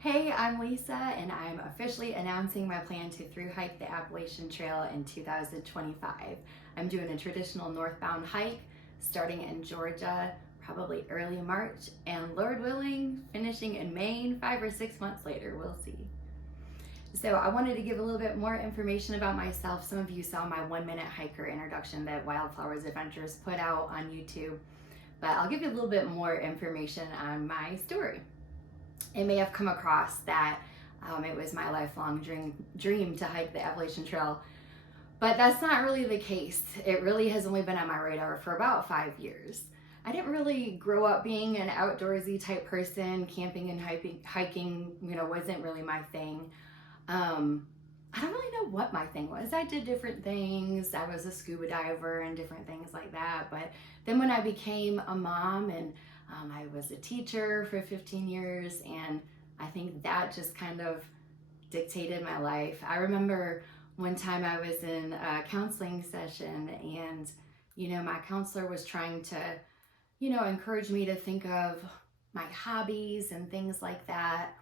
Hey, I'm Lisa, and I'm officially announcing my plan to thru hike the Appalachian Trail in 2025. I'm doing a traditional northbound hike starting in Georgia, probably early March, and Lord willing, finishing in Maine 5 or 6 months later. We'll see. So, I wanted to give a little bit more information about myself. Some of you saw my 1 minute hiker introduction that Wildflowers Adventures put out on YouTube, but I'll give you a little bit more information on my story. It may have come across that it was my lifelong dream to hike the Appalachian Trail, but that's not really the case. It really has only been on my radar for about 5 years. I didn't really grow up being an outdoorsy type person. Camping and hiking, wasn't really my thing. I don't really know what my thing was. I did different things. I was a scuba diver and different things like that. But then when I became a mom and I was a teacher for 15 years, and I think that just kind of dictated my life. I remember one time I was in a counseling session, and my counselor was trying to encourage me to think of my hobbies and things like that,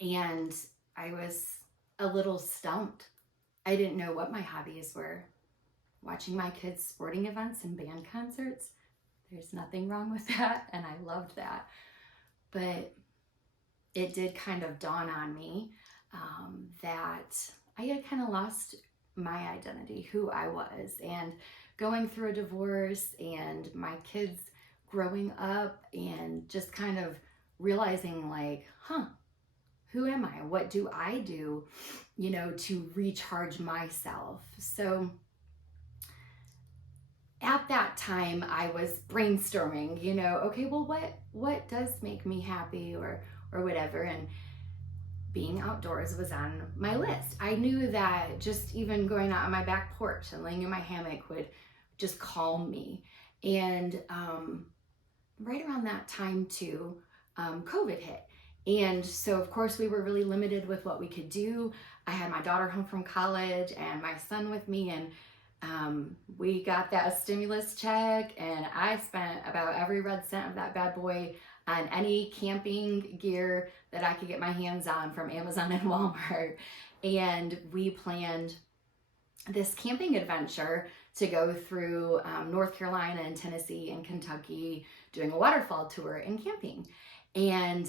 and I was a little stumped. I didn't know what my hobbies were. Watching my kids' sporting events and band concerts, there's nothing wrong with that, and I loved that. But it did kind of dawn on me that I had kind of lost my identity, who I was, and going through a divorce and my kids growing up and just kind of realizing who am I? What do I do, to recharge myself? So at that time I was brainstorming, okay, well, what does make me happy or whatever, and being outdoors was on my list. I knew that just even going out on my back porch and laying in my hammock would just calm me. And right around that time too, COVID hit. And so of course we were really limited with what we could do. I had my daughter home from college and my son with me, and we got that stimulus check, and I spent about every red cent of that bad boy on any camping gear that I could get my hands on from Amazon and Walmart. And we planned this camping adventure to go through North Carolina and Tennessee and Kentucky, doing a waterfall tour and camping, and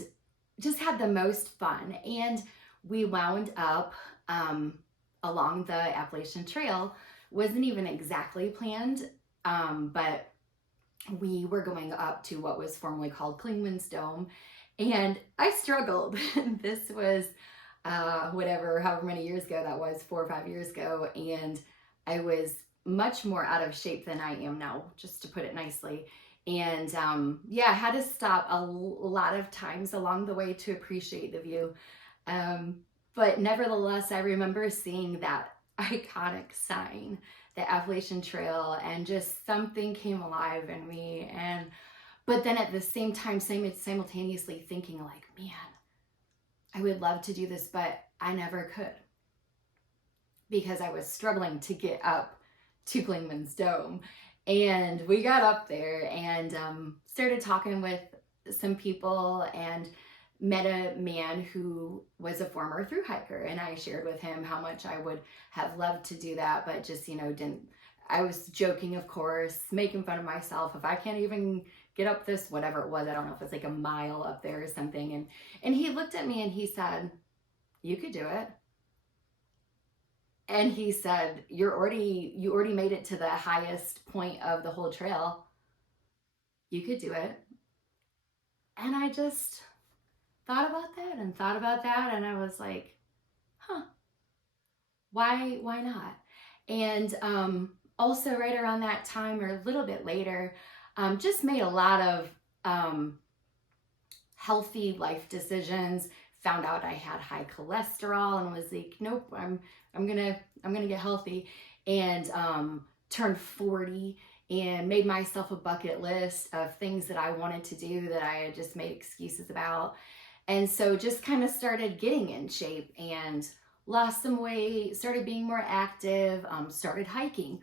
just had the most fun. And we wound up along the Appalachian Trail. Wasn't even exactly planned, but we were going up to what was formerly called Clingman's Dome, and I struggled. This was however many years ago that was, 4 or 5 years ago, and I was much more out of shape than I am now, just to put it nicely. And I had to stop a lot of times along the way to appreciate the view. But nevertheless, I remember seeing that iconic sign, the Appalachian Trail, and just something came alive in me. But then at the same time, simultaneously thinking like, man, I would love to do this, but I never could, because I was struggling to get up to Clingman's Dome. And we got up there and started talking with some people, and met a man who was a former thru hiker, and I shared with him how much I would have loved to do that, but just didn't. I was joking, of course, making fun of myself. If I can't even get up this, whatever it was, I don't know if it's like a mile up there or something, and he looked at me and he said, "You could do it." And he said, you already made it to the highest point of the whole trail. You could do it." And I just thought about that, and I was like, why not? And also right around that time, or a little bit later, just made a lot of healthy life decisions. Found out I had high cholesterol, and was like, nope, I'm gonna get healthy. And turned 40 and made myself a bucket list of things that I wanted to do that I had just made excuses about. And so just kind of started getting in shape and lost some weight, started being more active, started hiking.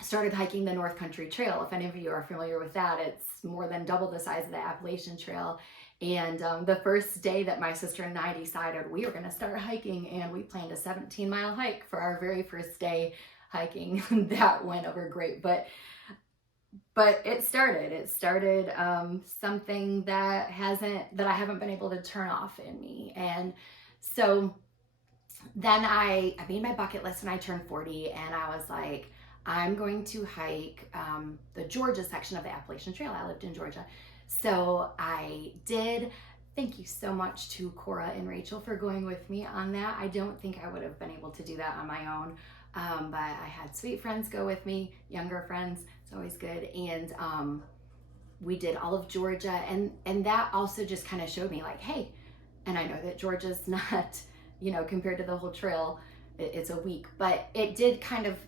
started hiking the North Country Trail. If any of you are familiar with that, it's more than double the size of the Appalachian Trail. And the first day that my sister and I decided we were going to start hiking, and we planned a 17-mile hike for our very first day hiking. That went over great, but it started something that I haven't been able to turn off in me. And so then I made my bucket list when I turned 40, and I was like, I'm going to hike the Georgia section of the Appalachian Trail. I lived in Georgia. So I did. Thank you so much to Cora and Rachel for going with me on that. I don't think I would have been able to do that on my own, but I had sweet friends go with me, younger friends. It's always good. And we did all of Georgia, and that also just kind of showed me like, hey, and I know that Georgia's not, compared to the whole trail, it's a week, but it did kind of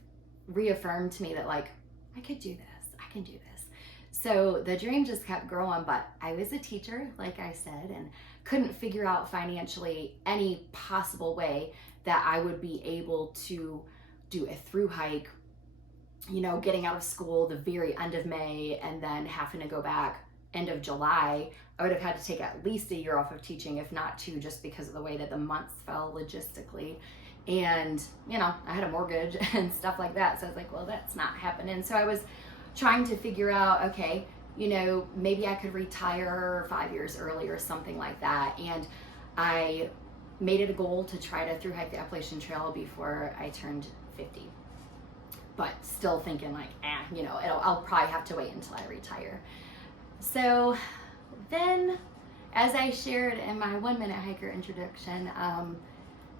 reaffirm to me that like, I could do this, I can do this. So the dream just kept growing, but I was a teacher, like I said, and couldn't figure out financially any possible way that I would be able to do a through hike, getting out of school the very end of May and then having to go back end of July. I would have had to take at least a year off of teaching, if not two, just because of the way that the months fell logistically. And, I had a mortgage and stuff like that. So I was like, well, that's not happening. So I was trying to figure out, okay, maybe I could retire 5 years early or something like that. And I made it a goal to try to through hike the Appalachian Trail before I turned 50. But still thinking like, I'll probably have to wait until I retire. So then, as I shared in my 1 Minute Hiker introduction,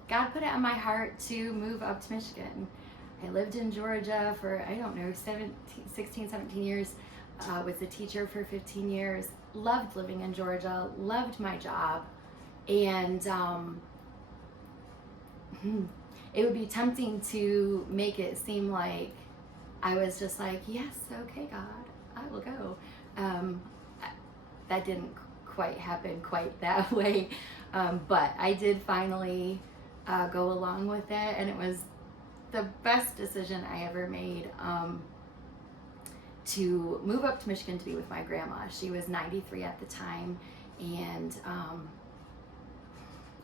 God put it on my heart to move up to Michigan. I lived in Georgia for, 16, 17 years, was a teacher for 15 years, loved living in Georgia, loved my job, and it would be tempting to make it seem like I was just like, yes, okay, God, I will go. That didn't quite happen quite that way, but I did finally go along with it, and it was the best decision I ever made to move up to Michigan to be with my grandma. She was 93 at the time, and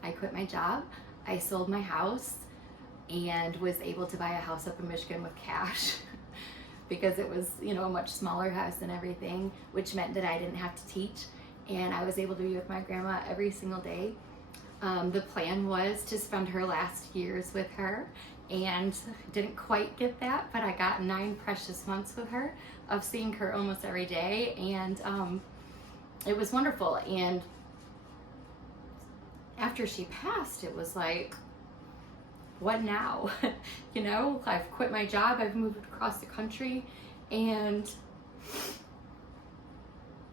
I quit my job. I sold my house and was able to buy a house up in Michigan with cash because it was, a much smaller house and everything, which meant that I didn't have to teach, and I was able to be with my grandma every single day. The plan was to spend her last years with her, and didn't quite get that, but I got 9 precious months with her of seeing her almost every day, and it was wonderful. And after she passed, it was like, what now? I've quit my job, I've moved across the country, and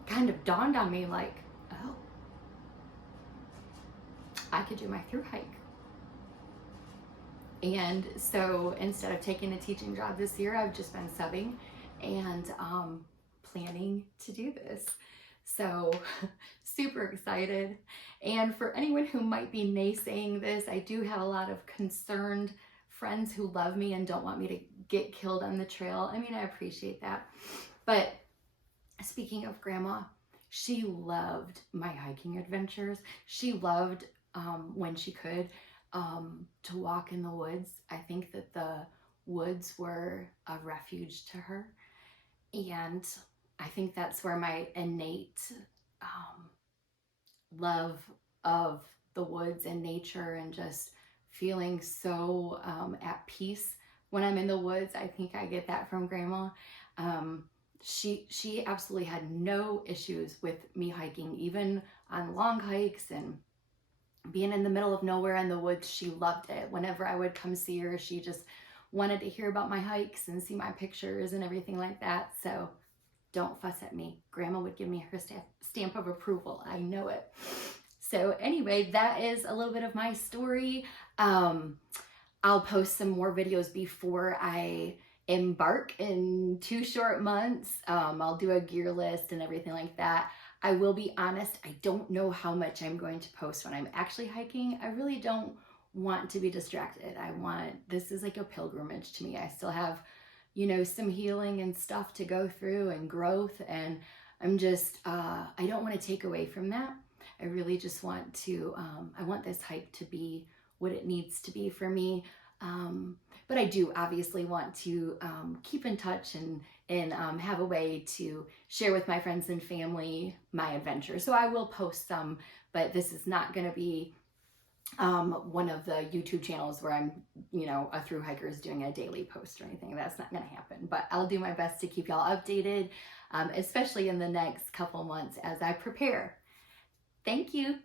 kind of dawned on me like, oh, I could do my through hike. And so instead of taking a teaching job this year, I've just been subbing and planning to do this. So super excited. And for anyone who might be naysaying this, I do have a lot of concerned friends who love me and don't want me to get killed on the trail. I appreciate that. But speaking of Grandma, she loved my hiking adventures. She loved when she could to walk in the woods. I think that the woods were a refuge to her. And I think that's where my innate love of the woods and nature and just feeling so at peace when I'm in the woods, I think I get that from Grandma. She absolutely had no issues with me hiking, even on long hikes and being in the middle of nowhere in the woods. She loved it. Whenever I would come see her, she just wanted to hear about my hikes and see my pictures and everything like that. So don't fuss at me. Grandma would give me her stamp of approval. I know it. So anyway, that is a little bit of my story. I'll post some more videos before I embark in 2 short months. I'll do a gear list and everything like that. I will be honest, I don't know how much I'm going to post when I'm actually hiking. I really don't want to be distracted. This is like a pilgrimage to me. I still have you know, some healing and stuff to go through and growth. And I'm just, I don't want to take away from that. I really just want to, I want this hike to be what it needs to be for me. But I do obviously want to keep in touch and have a way to share with my friends and family my adventures. So I will post some, but this is not going to be one of the YouTube channels where I'm, you know, a through hiker is doing a daily post or anything. That's not going to happen, but I'll do my best to keep y'all updated, especially in the next couple months as I prepare. Thank you.